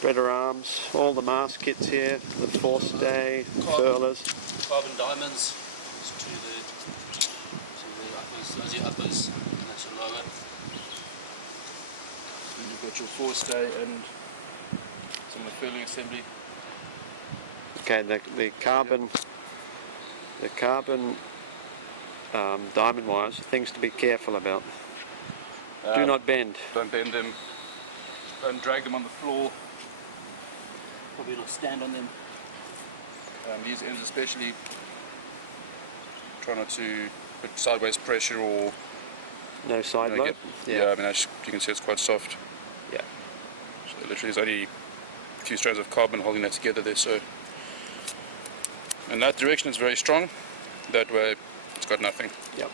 Spreader arms, all the mast kits here, the forestay, furlers. Carbon diamonds to the uppers, those are your uppers, and that's your lower. And you've got your forestay and some of the furling assembly. Okay, the carbon diamond wires are things to be careful about. Do not bend. Don't bend them. Don't drag them on the floor. Probably not stand on them. These ends especially, try not to put sideways pressure or... No side load? Yeah, I mean, as you can see, it's quite soft. Yeah. So literally there's only a few strands of carbon holding that together there, so... In that direction it's very strong, that way it's got nothing. Yep.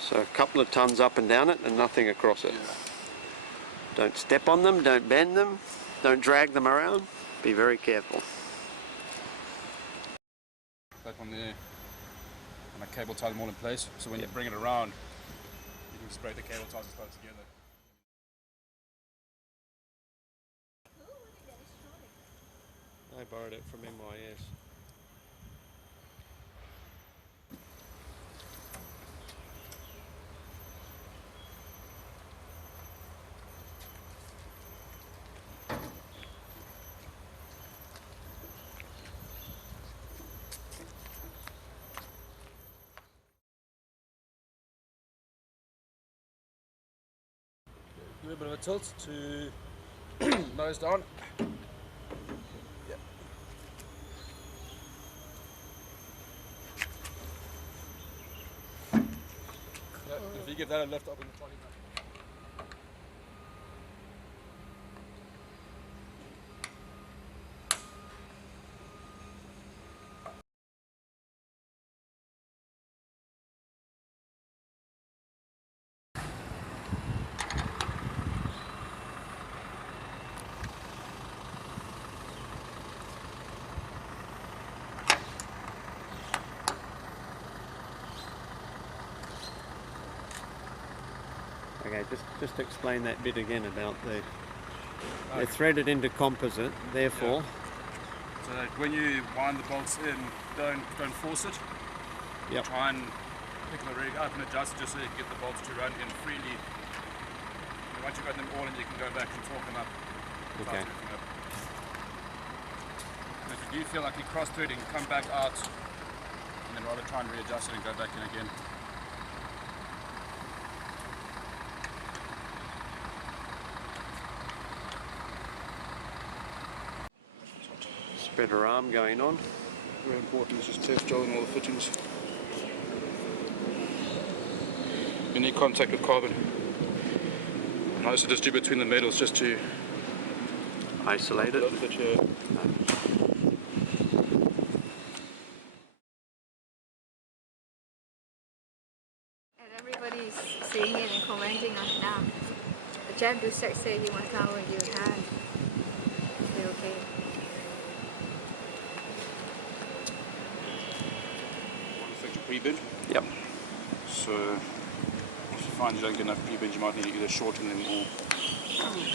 So a couple of tons up and down it and nothing across it. Yeah. Don't step on them, don't bend them, don't drag them around. Be very careful. That one there, and I cable tie them all in place, so when you bring it around, you can spray the cable ties and start together. I borrowed it from MYS. Give it a bit of a tilt to nose down. Yep. If you give that a lift up in the trolley back. Okay, just explain that bit again about they're threaded into composite, therefore. Yeah. So that when you wind the bolts in, don't force it. Yep. Try and pick the rig up and adjust just so you can get the bolts to run in freely. And once you've got them all in, you can go back and torque them up. Okay. And if you do feel like you're cross-threading, come back out and then rather try and readjust it and go back in again. Spreader arm going on. Very important is just test drilling all the fittings. Any contact with carbon. And I also just do between the metals just to isolate it. And everybody's seeing it and commenting on it now. The Jam do say he wants to know when you had. They're okay. Pre-bend. Yep. So if you find you don't get enough pre-bend, you might need to either shorten them or...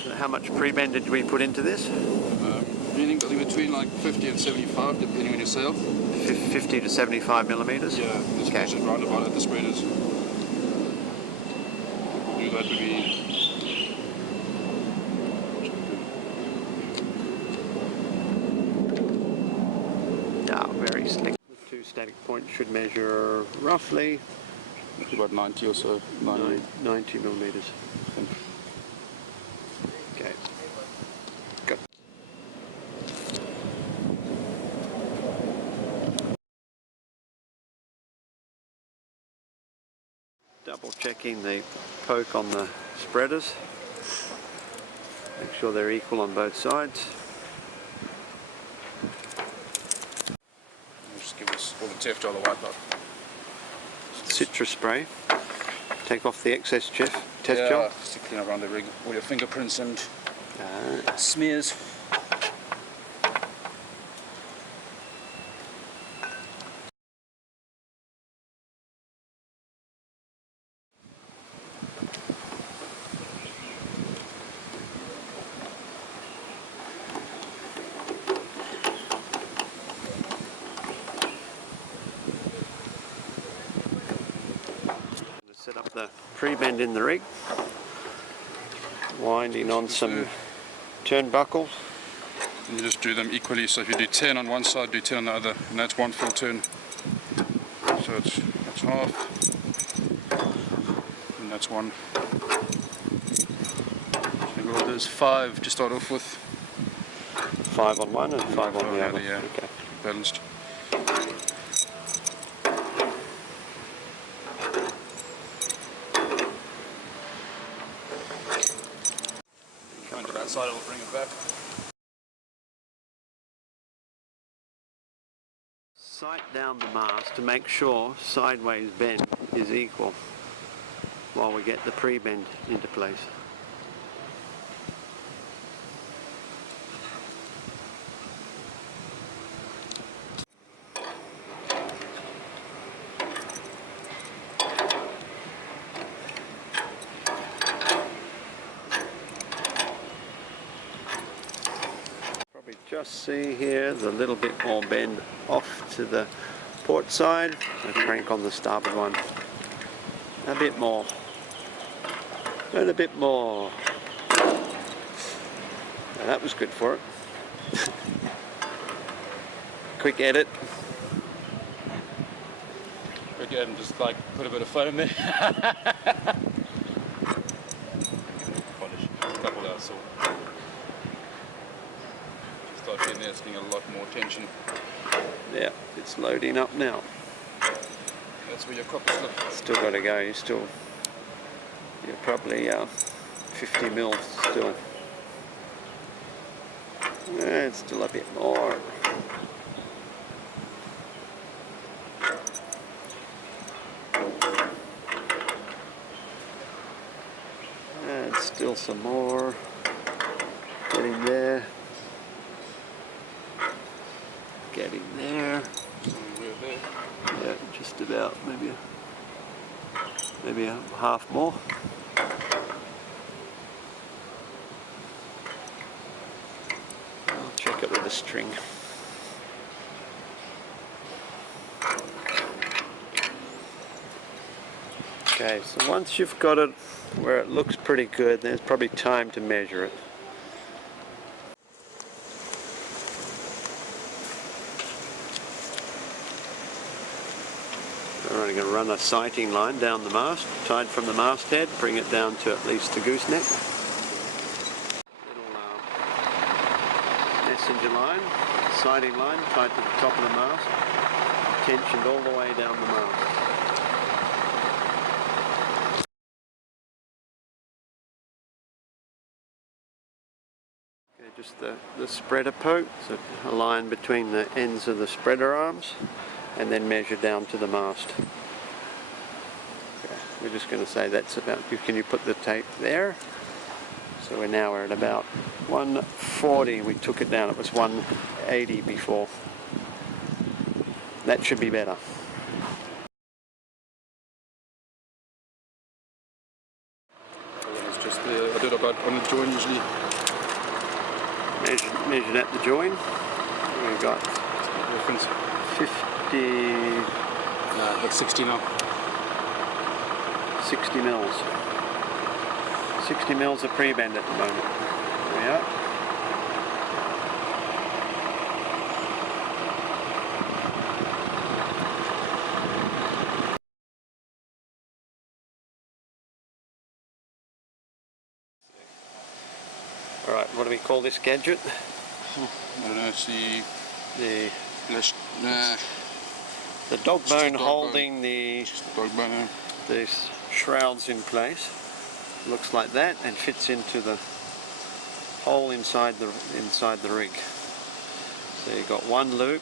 So how much pre-bend did we put into this? Anything between like 50 and 75 depending on your sail. 50 to 75 millimeters? Yeah, this okay. is round about at the spreaders. Do that would be... Yeah, very slick. The two static points should measure roughly about 90 or so. 90 millimeters. Okay. Good. Double checking the poke on the spreaders. Make sure they're equal on both sides. Just give us all the TF gel to wipe out. Citrus spray. Take off the excess test gel. Yeah, just to clean around the rig, all your fingerprints and smears. the pre-bend in the rig, winding on some turnbuckles. And you just do them equally, so if you do 10 on one side, do 10 on the other, and that's one full turn. So that's half, and that's one. So we'll do 5 to start off with. 5 on one and 5 on the other. Yeah, okay. Balanced. Come to that side, we'll bring it back. Sight down the mast to make sure sideways bend is equal while we get the pre-bend into place. Just see here the little bit more bend off to the port side. So crank on the starboard one. A bit more. And a bit more. Now that was good for it. Quick edit. Quick edit and just like put a bit of foam there. Polish. A couple of hours. Start in there, it's getting a lot more tension. Yeah, it's loading up now. That's where your copper slip. Still got to go. You're probably 50 mils still. It's still a bit more. And still some more. Getting there. Getting there. Yeah, just about, maybe a half more. I'll check it with a string. Okay, so once you've got it where it looks pretty good, there's probably time to measure it. I'm going to run a sighting line down the mast, tied from the masthead, bring it down to at least the gooseneck. Little messenger line, sighting line, tied to the top of the mast, tensioned all the way down the mast. Okay, just the spreader poke, so a line between the ends of the spreader arms, and then measure down to the mast. Okay, we're just going to say that's about, can you put the tape there? So we're at about 140, we took it down, it was 180 before. That should be better. It's just I did about on the join usually. Measured at the join. We've got Reference. 50, like 60 now. 60 mils. 60 mils of pre-bend at the moment. There we are. Alright, what do we call this gadget? I don't know, see The the dog bone dog holding bone. the dog bone. these shrouds in place. Looks like that and fits into the hole inside the rig. So you've got one loop,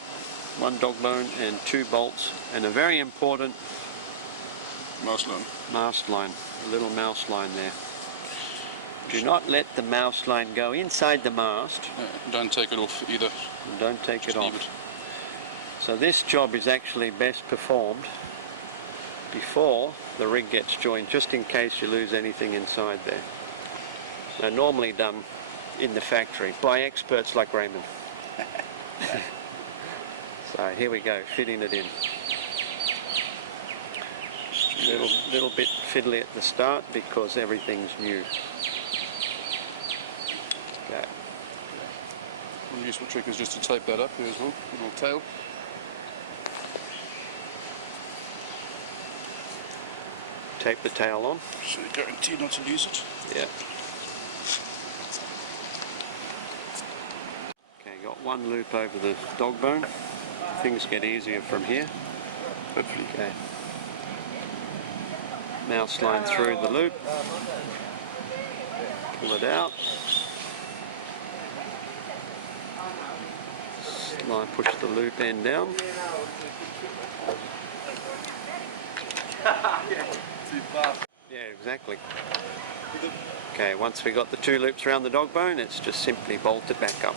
one dog bone and 2 bolts and a very important mast line, a little mouse line there. Do not let the mouse line go inside the mast. Don't take it off either. Don't take Just it leave off. it. So this job is actually best performed before the rig gets joined, just in case you lose anything inside there. They're normally done in the factory by experts like Raymond. So here we go, fitting it in. Little bit fiddly at the start because everything's new. Okay. One useful trick is just to tape that up here as well, little tail. Tape the tail on. So you're guaranteed not to lose it. Yeah. Okay, got one loop over the dog bone. Things get easier from here. Hopefully. Okay. Mouse line through the loop. Pull it out. Line, push the loop end down. Too fast. Yeah, exactly. Okay, once we got the two loops around the dog bone, it's just simply bolted back up.